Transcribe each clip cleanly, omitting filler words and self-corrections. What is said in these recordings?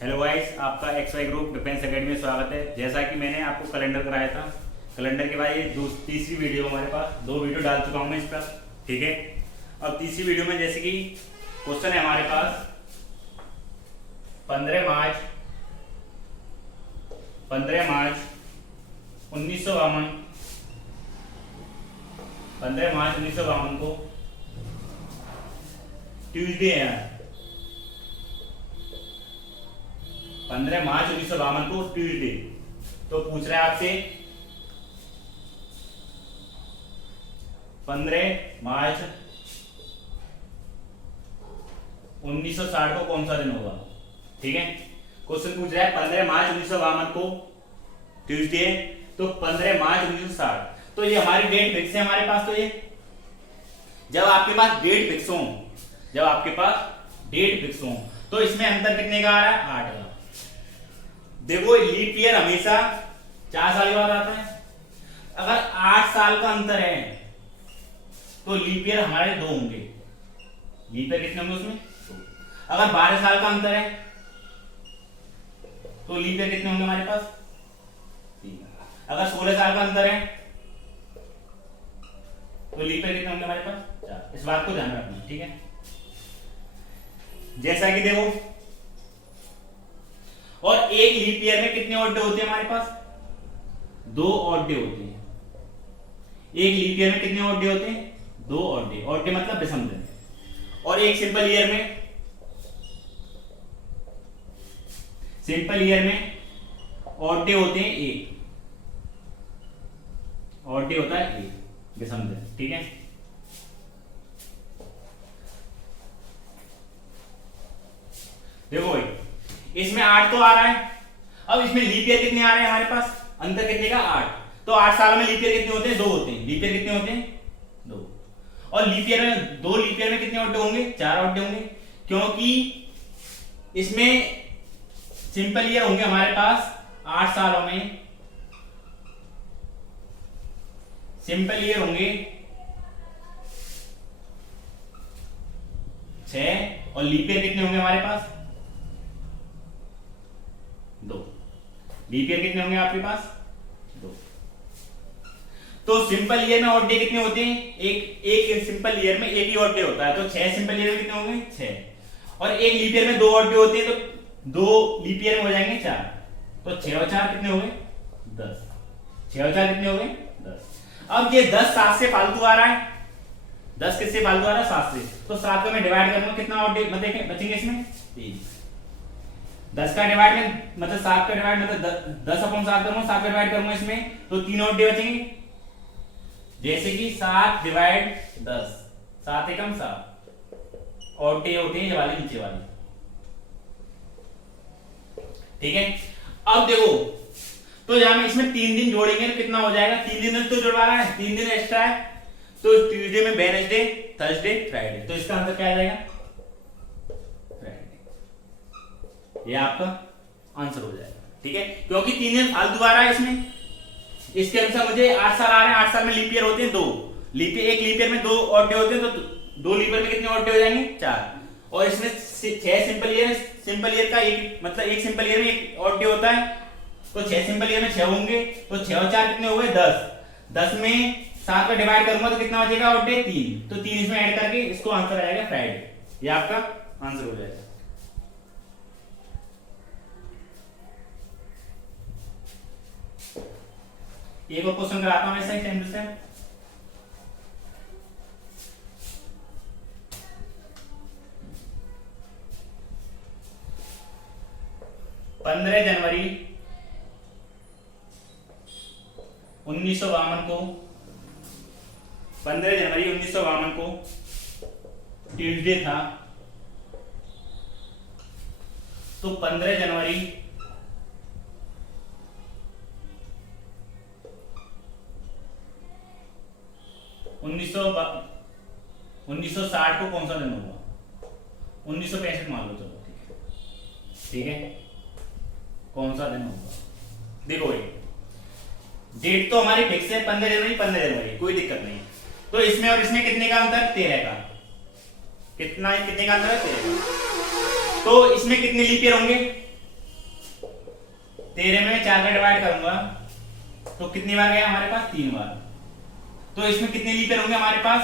Hello guys, आपका X Y group defence academy में स्वागत है। जैसा कि मैंने आपको कैलेंडर कराया था, कैलेंडर के बाद ये तीसरी वीडियो हमारे पास, दो वीडियो डाल चुका हूँ मैं इस पर। ठीक है, अब तीसरी वीडियो में जैसे कि क्वेश्चन है हमारे पास 15 मार्च 1952, 15 मार्च 1952 को ट्यूसडे है। 15 मार्च 1952 को ट्यूसडे, तो पूछ रहा है आपसे 15 मार्च 1960 को कौन सा दिन होगा। ठीक है, क्वेश्चन पूछ रहा है 15 मार्च 1952 को ट्यूसडे, तो 15 मार्च 1960, तो ये हमारी डेट फिक्स है हमारे पास। तो ये जब आपके पास डेट फिक्स हो, जब आपके पास डेट फिक्स हो, तो इसमें अंतर कितने का आ रहा है? 8 का। देखो, लीप ईयर हमेशा 4 साल के बाद आता है। अगर 8 साल का अंतर है तो लीप ईयर हमारे 2 होंगे। लीप ईयर कितने होंगे उसमें? 2। अगर 12 साल का अंतर है तो लीप ईयर कितने होंगे हमारे पास? 3। अगर 16 साल का अंतर है तो लीप ईयर कितने होंगे हमारे पास? 4। इस बात को ध्यान रखना। ठीक है, जैसा कि देखो, और एक लीप ईयर में कितने ऑड डे होते हैं हमारे पास? 2 ऑड डे होते हैं। एक लीप ईयर में कितने ऑड डे होते हैं? 2 ऑड डे। ऑड डे मतलब विषम दिन। और एक सिंपल ईयर में, सिंपल ईयर में ऑड डे होते हैं 1। ऑड डे होता है 1, विषम दिन। ठीक है, देखो भाई, इसमें 8 तो आ रहा है। अब इसमें लीप ईयर कितने आ रहे हैं हमारे पास? अंतर कितने का? 8। तो 8 साल में लीप ईयर कितने होते हैं? 2 होते हैं। लीप ईयर कितने होते हैं? 2। और लीप ईयर में, 2 लीप ईयर में कितने ऑड डे होंगे? 4 ऑड डे होंगे, क्योंकि इसमें सिंपल ईयर होंगे हमारे पास 8 सालों में। सिंपल ईयर होंगे 6, और लीप ईयर कितने होंगे हमारे पास? 2। लीप ईयर कितने होंगे आपके पास? 2। तो सिंपल ईयर में ऑड डे कितने होते हैं? एक सिंपल ईयर में एक ही ऑड डे होता है, तो 6 सिंपल ईयर में कितने होंगे? 6। और एक लीप ईयर में 2 ऑड डे होते हैं, तो 2 लीप ईयर में हो जाएंगे 4। तो 6 और 4 कितने हो गए? 10। 6 और 4 कितने हो गए? 10। अब ये 10 7 से फालतू आ रहा है। 10 किससे फालतू आ रहा है? 7 से। तो 7 को मैं डिवाइड करूंगा, कितना ऑड डे बचेंगे इसमें? 3। 10 का डिवाइड में मतलब 7 का डिवाइड मतलब 10 अपॉन 7 करूंगा, 7 का डिवाइड करूंगा इसमें, तो 3 ऑड डे बचेंगे। जैसे कि 7 डिवाइड 10, 7 एकम 7 ऑड डे होते हैं ये वाले नीचे वाले। ठीक है, अब देखो, तो यहां में इसमें 3 दिन जोड़ेंगे तो कितना हो जाएगा? 3 दिन तो जुड़वा रहा है, 3 दिन एक्स्ट्रा है, तो ट्यूसडे में वेडनेसडे, थर्सडे, फ्राइडे, तो इसका आंसर क्या आ जाएगा? ये आपका आंसर हो जाएगा। ठीक है, क्योंकि 3 दिन फालतू आ रहा है इसमें। इसके अनुसार मुझे 8 साल आ रहे हैं। 8 साल में लीप ईयर होते हैं 2। एक लीप ईयर में 2 ऑड डे होते हैं, तो 2 लीप ईयर में कितने ऑड डे हो जाएंगे? 4। और इसमें 6 सिंपल ईयर, सिंपल ईयर का एक मतलब एक सिंपल ईयर में एक ऑड डे होता है, तो 6 सिंपल ईयर में 6 होंगे, तो 6 और 4 कितने हो गए? 10। 10 में 7 का डिवाइड करूंगा तो कितना बचेगा? Odd day 3। तो 3 इसमें ऐड करके इसको आंसर आएगा फ्राइडे। ये आपका आंसर हो जाएगा। एक और क्वेश्चन कराता हूं ऐसा ही सेम टू सेम। 15 जनवरी 1952 को, 15 जनवरी 1952 को ट्यूसडे था, तो 15 जनवरी 1960 को कौन सा दिन होगा? 1965 मान लो, चलो ठीक है। ठीक है, कौन सा दिन होगा? देखो भाई, डेट तो हमारी फिक्स है 15 जनवरी, 15 जनवरी, कोई दिक्कत नहीं। तो इसमें और इसमें कितने का अंतर? 13 का। कितने का अंतर है? 13 का। तो इसमें कितने लीप ईयर होंगे? 13 में 4 का डिवाइड करूंगा तो कितनी बार गया हमारे पास? 3 बार। तो इसमें कितने लीप ईयर होंगे हमारे पास?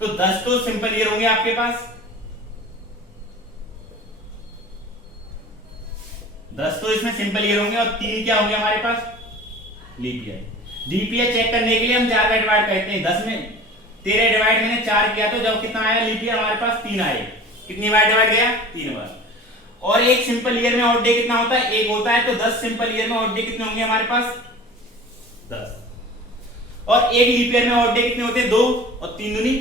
तो 10 तो सिंपल ईयर होंगे आपके पास, 10 तो इसमें सिंपल ईयर होंगे और 3 क्या होंगे हमारे पास? Leap year. Leap year check करने के लिए हम 4 का डिवाइड करते हैं। 10 में 13 डिवाइड मैंने 4 किया तो जब कितना आया लीप ईयर हमारे पास? 3 आए। कितनी बार डिवाइड गया? 3 बार। और एक सिंपल ईयर में ऑड डे कितना होता है? 1 होता है। तो 10 सिंपल ईयर में ऑड डे कितने होंगे हमारे पास? 10। और एक लीप ईयर में ऑड डे कितने होते हैं? 2 और 3 दूनी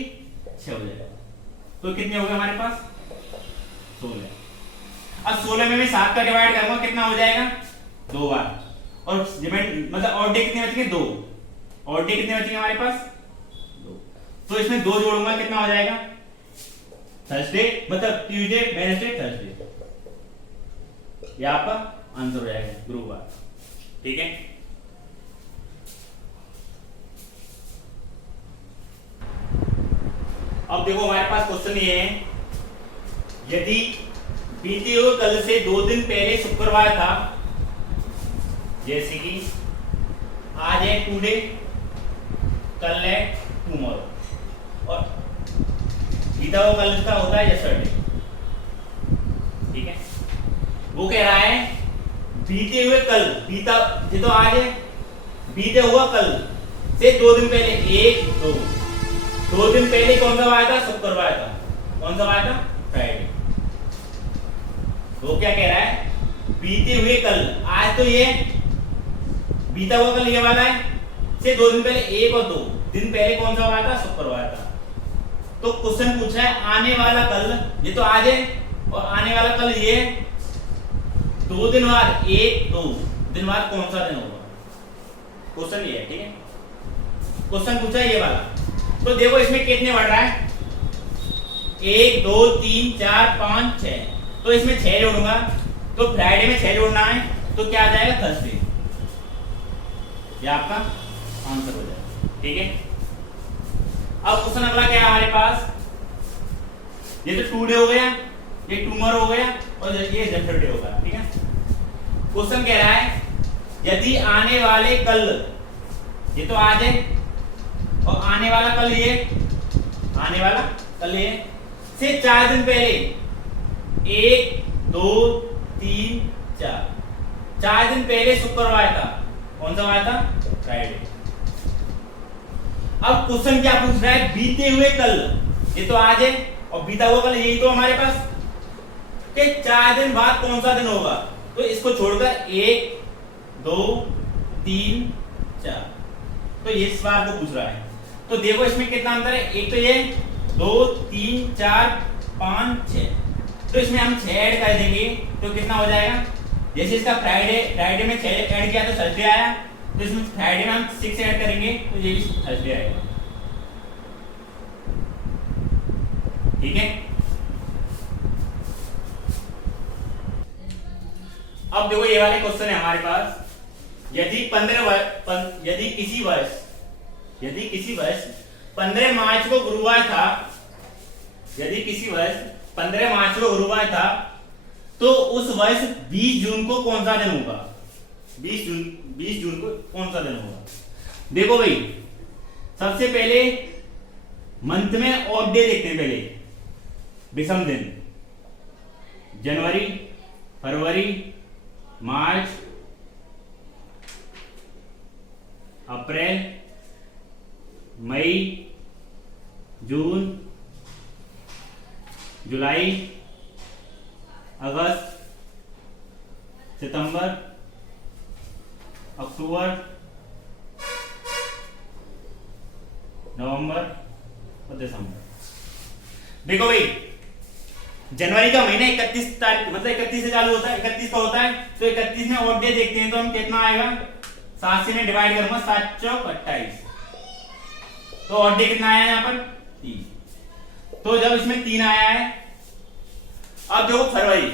6 हो जाएगा। तो कितने हो गए हमारे पास? 16। अब 16 में मैं 7 का डिवाइड करूंगा कितना हो जाएगा? 2 बार। और मतलब ऑड डे कितने बचेंगे? 2। ऑड डे कितने बचेंगे हमारे पास? 2। तो इसमें 2 जोड़ूंगा कितना हो जाएगा? थर्सडे, मतलब ट्यूसडे, वेडनेसडे, थर्सडे। ये आपका आंसर हो जाएगा गुरुवार। ठीक है। अब देखो हमारे पास क्वेश्चन ये है, यदि बीते हुए कल से 2 दिन पहले शुक्रवार था, जैसे कि आज है टुडे, कल है टुमारो, और बीता हुआ कल का होता है यस्टरडे। ठीक है। वो कह रहा है बीते हुए कल, बीता ये तो आज है, बीते हुआ कल से 2 दिन पहले, 1 2 2 दिन पहले कौन सा वार था? शुक्रवार था। कौन सा वार था? फ्राइडे। तो क्या कह रहा है? बीते हुए कल, आज तो ये बीता हुआ कल ये वाला है, से 2 दिन पहले 1 और 2 दिन पहले कौन सा वार था? शुक्रवार था। तो क्वेश्चन पूछा है आने वाला कल, ये तो आज है, और आने वाला कल ये 2 दिन बाद, 1 2 दिन बाद कौन सा दिन होगा? क्वेश्चन ये है। ठीक है। क्वेश्चन पूछा है ये वाला। तो देखो इसमें कितने बढ़ रहा है? 1 2 3 4 5 6। तो इसमें 6 जोड़ूंगा, तो फ्राइडे में 6 जोड़ना है, तो क्या आ जाएगा? थर्सडे। ये आपका आंसर हो जाएगा। ठीक है। अब क्वेश्चन अगला क्या है हमारे पास? ये तो टुडे हो गया, ये टुमारो हो गया, और ये यस्टरडे होगा। ठीक है। क्वेश्चन कह रहा है यदि आने वाले कल, ये तो आज है, और आने वाला कल ये, आने वाला कल ये से 4 दिन पहले, 1 2 3 4 दिन पहले शुक्रवार था। कौन सा वार था? फ्राइडे। अब क्वेश्चन क्या पूछ रहा है? बीते हुए कल, ये तो आज है, और बीता हुआ कल यही तो हमारे पास, कि 4 दिन बाद कौन सा दिन होगा? तो इसको छोड़कर 1 2 3 4, तो ये इस बार को पूछ रहा है। तो देखो इसमें कितना अंतर है? एक तो ये 2 3 4 5 6, तो इसमें हम 6 ऐड कर देंगे तो कितना हो जाएगा? जैसे इसका फ्राइडे में 6 ऐड किया तो थर्सडे आया, तो इसमें फ्राइडे में हम 6 ऐड करेंगे तो ये भी थर्सडे आएगा। ठीक है। अब देखो ये वाले क्वेश्चन है हमारे पास, यदि किसी वर्ष 15 मार्च को गुरुवार था, यदि किसी वर्ष 15 मार्च को गुरुवार था, तो उस वर्ष 20 जून को कौन सा दिन होगा? 20 जून को कौन सा दिन होगा? देखो भाई, सबसे पहले मंथ में ऑड डे देखते हैं। पहले विषम दिन, जनवरी, फरवरी, मार्च, अप्रैल, मई, जून, जुलाई, अगस्त, सितंबर, अक्टूबर, नवंबर और दिसंबर। देखो भाई, जनवरी का महीना 31 तारीख, मतलब 31 से चालू होता है, 31 का होता है, तो 31 में ऑड डे देखते हैं, तो हम कितना आएगा? 7 से मैं डिवाइड करूंगा, 7 चौक 28, तो ऑड डे कितना आया यहाँ पर? 3। तो जब इसमें 3 आया है, अब देखो फरवरी,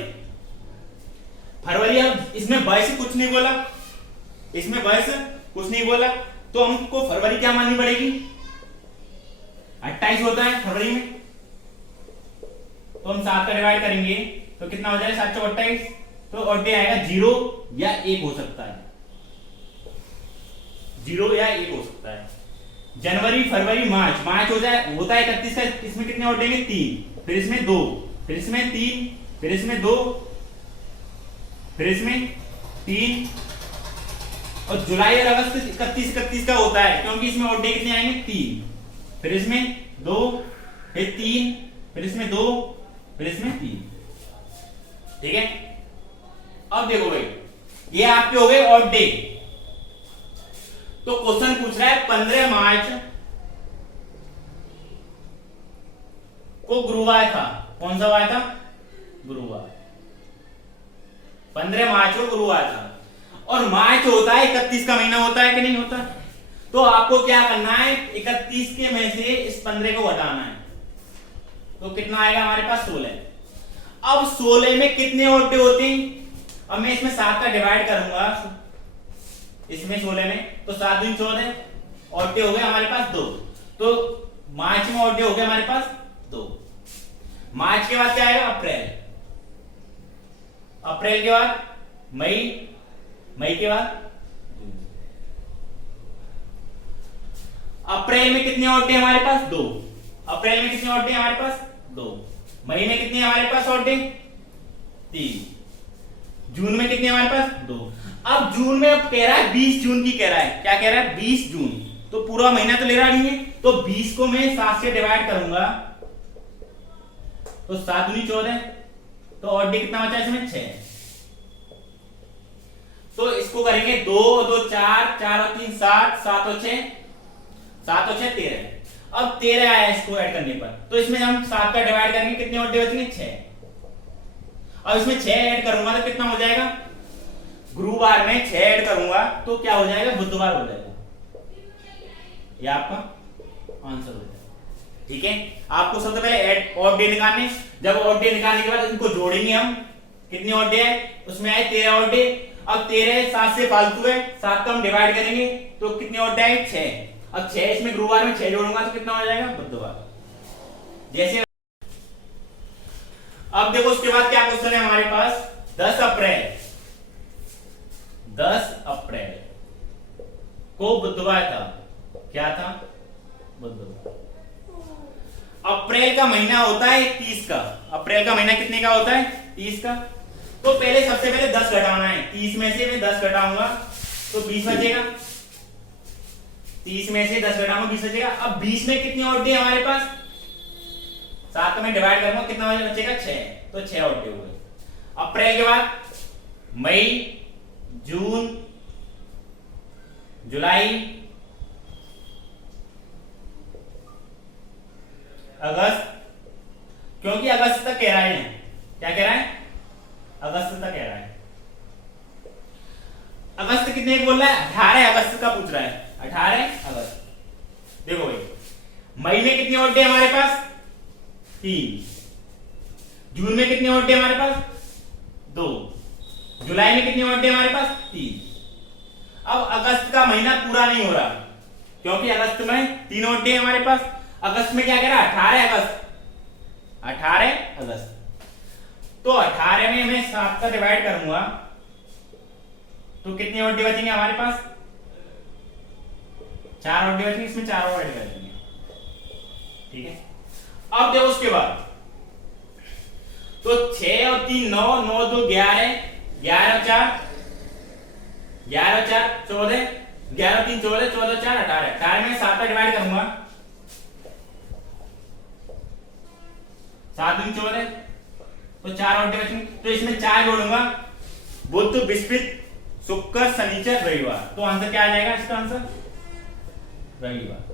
अब इसमें 22 कुछ नहीं बोला, इसमें 22 कुछ नहीं बोला, तो हमको फरवरी क्या माननी पड़ेगी? 28 होता है फरवरी में, तो हम 7 का डिवाइड करेंगे तो कितना हो जाएगा? 7 चौक 28, तो ऑड डे आएगा 0 या 1 हो सकता है, 0 या 1 हो सकता है। जनवरी फरवरी मार्च, मार्च होता है 31 का, इसमें कितने ऑड डे हैं? 3, फिर इसमें 2, फिर इसमें 3, फिर इसमें 2, फिर इसमें 3, और जुलाई और अगस्त 31 का होता है, क्योंकि इसमें ऑड डे कितने आएंगे? 3, फिर इसमें 2, फिर 3, फिर इसमें 2, फिर इसमें 3। ठीक है, अब देखो भाई, ये आपके हो गए ऑड डे। तो क्वेश्चन पूछ रहा है 15 मार्च को गुरुवार था, कौन सा वार था? गुरुवार। 15 मार्च को गुरुवार था, और मार्च होता है 31 का महीना होता है कि नहीं होता? तो आपको क्या करना है, 31 के में से इस 15 को घटाना है, तो कितना आएगा हमारे पास? 16। अब 16 में कितने ऑड डे होते हैं? अब मैं इसमें 7 का डिवाइड करूंगा, इसमें 16 में, तो 7 दूनी 14, ऑड डे हो गए हमारे पास 2। तो मार्च में ऑड डे हो गए हमारे पास 2। मार्च के बाद क्या आएगा? अप्रैल, अप्रैल के बाद मई, मई के बाद अप्रैल में कितने ऑड डे हमारे पास? 2। अप्रैल में कितने ऑड डे हमारे पास? 2। मई में कितने हमारे पास ऑड डे? 3। जून में कितने हमारे पास? 2। अब जून में अब कह रहा है 20 जून की कह रहा है, क्या कह रहा है? 20 जून। तो पूरा महीना तो ले रहा नहीं है, तो 20 को मैं 7 से डिवाइड करूंगा, तो 7 दूनी 14, तो ऑड डे कितना बचा इसमें? 6। तो इसको करेंगे 2 और 2 4, 4 और 3 7, 7 और 6, 7 और 6 13। अब 13 आया इसको ऐड करने पर, तो इसमें हम 7 का डिवाइड करेंगे, कितने ऑड डे बचेंगे? 6। अब इसमें 6 ऐड करूंगा तो कितना हो जाएगा? गुरुवार में 6 ऐड करूंगा तो क्या हो जाएगा? बुधवार हो जाएगा। ये आपका आंसर हो जाएगा। ठीक है, आपको सबसे पहले ऐड ऑड डे निकालने, जब ऑड डे निकालने के बाद इनको जोड़ेंगे हम, कितने ऑड डे है? उसमें आए 13 ऑड डे। अब 13 7 से फालतू है, 7 का हम डिवाइड करेंगे तो कितने ऑड डे आए? 6। अब 6 इसमें गुरुवार में 6 जोड़ूंगा तो कितना हो जाएगा? बुधवार। जैसे अब देखो उसके बाद क्या क्वेश्चन है हमारे पास? 10 अप्रैल, 10 अप्रैल को बुधवार था, क्या था? बुधवार। अप्रैल का महीना होता है 30 का, अप्रैल का महीना कितने का होता है? 30 का। तो पहले सबसे पहले 10 घटाना है, 30 में से मैं 10 घटाऊंगा तो 20 बचेगा, 30 में से 10 घटाऊंगा 20 बचेगा। अब 20 में कितने ऑड डे हमारे पास? 7 का मैं डिवाइड करूंगा, कितना बचेगा? 6, तो 6 ऑड डे हो गए। अप्रैल के बाद मई, जून, जुलाई, अगस्त, क्योंकि अगस्त तक कह रहा है, क्या कह रहा है? अगस्त तक कह रहा है। अगस्त कितने बोल रहा है? 18 अगस्त का पूछ रहा है, 18 अगस्त। देखो भाई, मई में कितने ऑड डे हमारे पास? 3। जून में कितने ऑड डे हमारे पास? 2। जुलाई में कितने ऑड डे हमारे पास? 3। अब अगस्त का महीना पूरा नहीं हो रहा, क्योंकि अगस्त में 3 ऑड डे हमारे पास। अगस्त में क्या कह रहा है? 18 अगस्त, 18 अगस्त। तो 18 में मैं 7 का डिवाइड करूंगा तो कितने ऑड डे बचेंगे हमारे पास? 4 ऑड डे बचेंगे, इसमें 4 और ऐड कर देंगे। ठीक है, अब देखो उसके बाद तो 6 और 3 9, 9 2 11, 11 और 4 14, 11 और 3 14, 14 और 4 18, 18 में 7 का डिवाइड करूंगा, 7 दूनी 14, तो 4 ऑड डे बचेंगे। तो इसमें 4 जोड़ूंगा, बुध बृहस्पति शुक्र शनिचर रविवार, तो आंसर क्या आ जाएगा? इसका आंसर रविवार।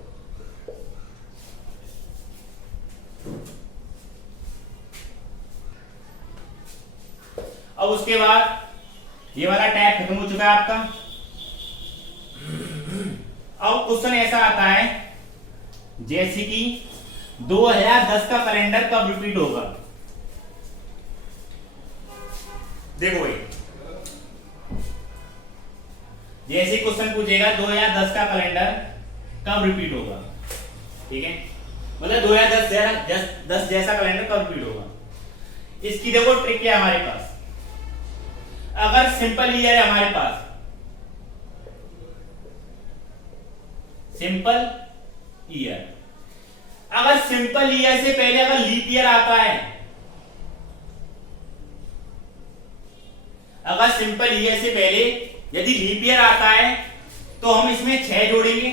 अब उसके बाद ये वाला टैग खत्म हो चुका है आपका। अब क्वेश्चन ऐसा आता है जैसे कि 2010 का कैलेंडर कब रिपीट होगा? देखो भाई, जैसे क्वेश्चन पूछेगा 2010 का कैलेंडर कब रिपीट होगा, ठीक है, मतलब 2010 जैसा कैलेंडर कब रिपीट होगा। इसकी देखो ट्रिक क्या है हमारे पास। सिंपल ईयर है हमारे पास, सिंपल ईयर, अगर सिंपल ईयर से पहले अगर लीप ईयर आता है, अगर सिंपल ईयर से पहले यदि लीप ईयर आता है तो हम इसमें 6 जोड़ेंगे,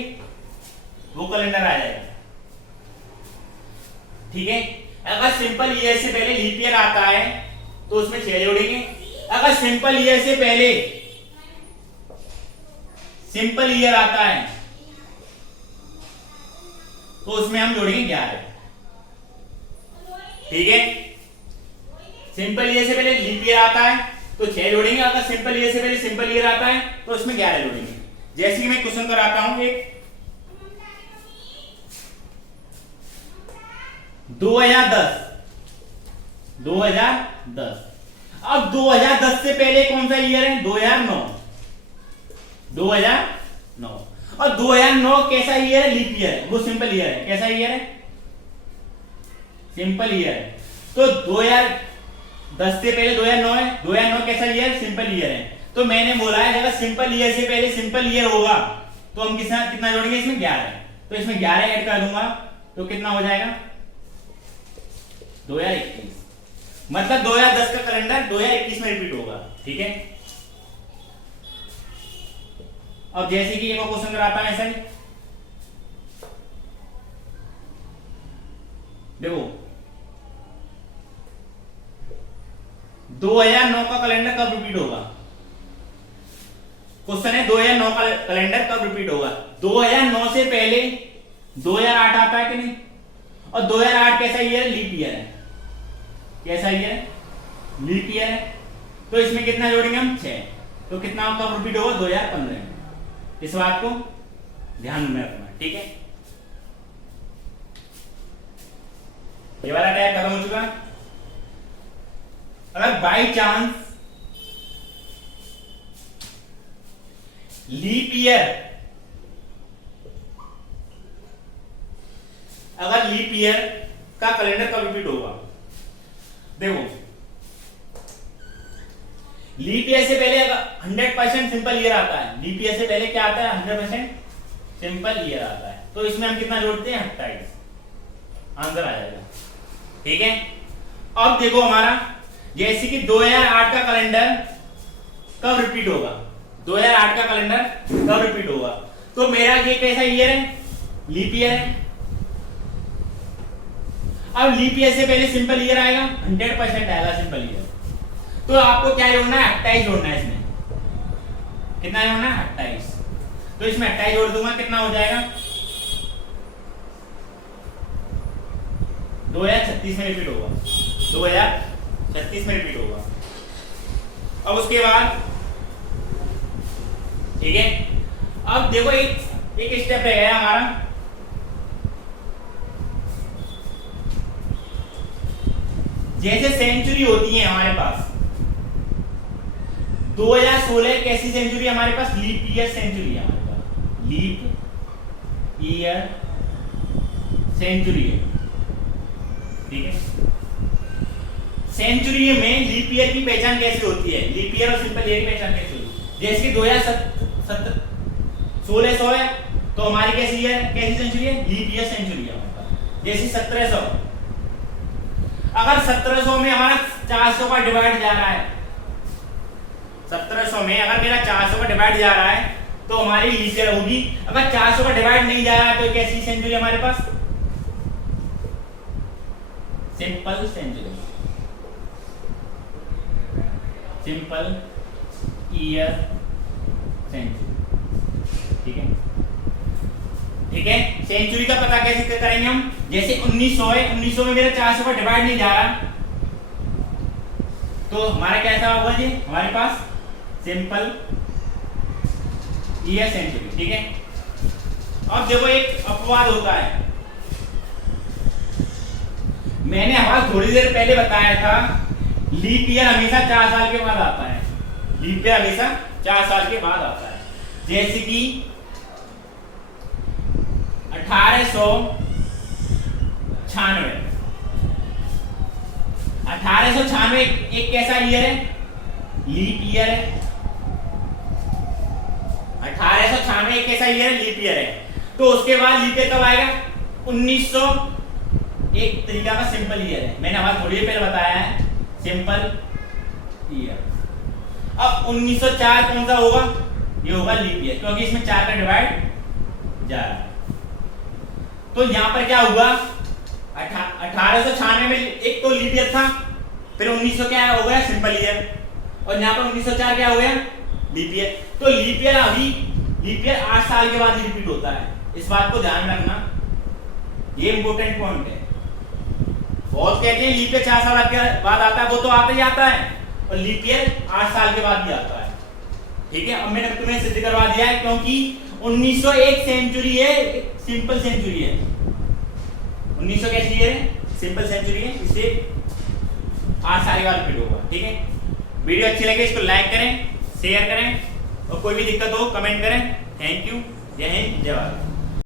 वो कैलेंडर आ जाएगा। ठीक है, अगर सिंपल ईयर से पहले लीप ईयर आता है तो उसमें 6 जोड़ेंगे। अगर सिंपल ईयर से पहले सिंपल ईयर आता है तो उसमें हम जोड़ेंगे 11। ठीक है, सिंपल ईयर से पहले लीप ईयर आता है तो 6 जोड़ेंगे, अगर सिंपल ईयर से पहले सिंपल ईयर आता है तो उसमें 11 जोड़ेंगे। जैसे कि मैं क्वेश्चन कराता हूं एक 2010, अब 2010 से पहले कौन सा ईयर है? 2009, 2009, और 2009 कैसा ईयर है? लीप ईयर है, वो सिंपल ईयर है। कैसा ईयर है? सिंपल ईयर है। तो 2010 से पहले 2009 है, 2009 कैसा ईयर? सिंपल ईयर है। तो मैंने बोला है अगर सिंपल ईयर से पहले सिंपल ईयर होगा तो हम कितना जोड़ेंगे? इसमें 11, तो इसमें 11 ऐड कर दूंगा तो कितना हो जाएगा? 2021, मतलब 2010 का कैलेंडर 2021 में रिपीट होगा। ठीक है, अब जैसे कि एक और क्वेश्चन कराता है ऐसा ही, देखो 2009 का कैलेंडर कब रिपीट होगा? क्वेश्चन है 2009 का कैलेंडर कब रिपीट होगा? 2009 से पहले 2008 आता है कि नहीं? और 2008 कैसा ईयर है? लीप ईयर है। कैसा ईयर है? लीप ईयर है। तो इसमें कितना जोड़ेंगे हम? 6। तो कितना कब रिपीट होगा? 2015 में। इस बात को ध्यान में रखना। ठीक है, ये वाला टाइप खत्म हो चुका। अगर बाई चांस लीप ईयर, अगर लीप ईयर का कैलेंडर कब रिपीट होगा? देखो लीप ईयर से पहले अगर 100% सिंपल ईयर आता है, लीप ईयर से पहले क्या आता है? 100% सिंपल ईयर आता है। तो इसमें हम कितना जोड़ते हैं? 28, आंसर आ जाएगा। ठीक है, अब देखो हमारा जैसे कि 2008 का कैलेंडर कब रिपीट होगा? 2008 का कैलेंडर कब रिपीट होगा? तो मेरा ये कैसा ईयर है? लीप ईयर है। अब लीप ईयर से पहले सिंपल ईयर आएगा, 100% आएगा सिंपल ईयर। तो आपको क्या जोड़ना है? 28 जोड़ना है। इसमें कितना जोड़ना है? 28। तो इसमें 28 जोड़ दूंगा, कितना हो जाएगा? 2036 में रिपीट होगा, 2036 में रिपीट होगा। अब उसके बाद ठीक है, अब देखो एक स्टेप रह गया हमारा, जैसे सेंचुरी होती है हमारे पास 2016 कैसी सेंचुरी हमारे पास? लीप ईयर सेंचुरी है हमारे पास, लीप ईयर सेंचुरी है। ठीक है, सेंचुरी में लीप ईयर की पहचान कैसे होती है? लीप ईयर और सिंपल ईयर की पहचान कैसे होती है? जैसे कि 1600 है तो हमारी कैसी सेंचुरी है? लीप ईयर सेंचुरी है हमारे पास। जैसे 1700, अगर 1700 में हमारा 400 का डिवाइड जा रहा है, 1700 में अगर मेरा 400 का डिवाइड जा रहा है तो हमारी लीप ईयर होगी। अगर 400 का डिवाइड नहीं जा रहा है तो कैसी सेंचुरी हमारे पास? Simple century, simple year century. ठीक है, ठीक है, सेंचुरी का पता कैसे करेंगे हम? जैसे 1900 है, 1900 में मेरा 400 का डिवाइड नहीं जा रहा तो हमारा कैसा होगा जी? हमारे पास सिंपल ईयर सेंचुरी। ठीक है, अब देखो एक अपवाद होता है, मैंने हमारा थोड़ी देर पहले बताया था लीप ईयर हमेशा 4 साल के बाद आता है, लीप ईयर हमेशा 4 साल के बाद आता है। जैसे कि 1896 एक कैसा ईयर है? लीप ईयर है। 1896 एक कैसा ईयर है? लीप ईयर है। तो उसके बाद लीप ईयर कब आएगा? 1900 एक तरीका का सिंपल ईयर है, मैंने हमारा थोड़ी देर पहले बताया है सिंपल ईयर। अब 1904 कौन सा होगा? ये होगा लीप ईयर, क्योंकि इसमें 4 का डिवाइड जा रहा है। तो यहाँ पर क्या हुआ? 1896 में एक तो लीप ईयर था, फिर 1900 क्या हो गया? सिंपल ईयर, और यहाँ पर 1904 क्या हो गया? Leap year. तो लीप ईयर अभी लीप ईयर 8 साल के बाद रिपीट होता है, इस बात को ध्यान रखना, ये इंपॉर्टेंट पॉइंट है। बहुत कहते हैं लीप ईयर 4 साल के बाद आता है, वो तो आता ही आता है, और लीप ईयर 8 साल के बाद भी आता है। ठीक है, अब मैंने तुम्हें सिद्ध करवा दिया है, क्योंकि 1901 सेंचुरी है, सिंपल सेंचुरी है। 1900 कैसी है? सिंपल सेंचुरी है, इससे 8 साल के बाद रिपीट होगा। ठीक है, वीडियो अच्छी लगे इसको लाइक करें, शेयर करें, और कोई भी दिक्कत हो कमेंट करें। थैंक यू, जय हिंद, जय भारत।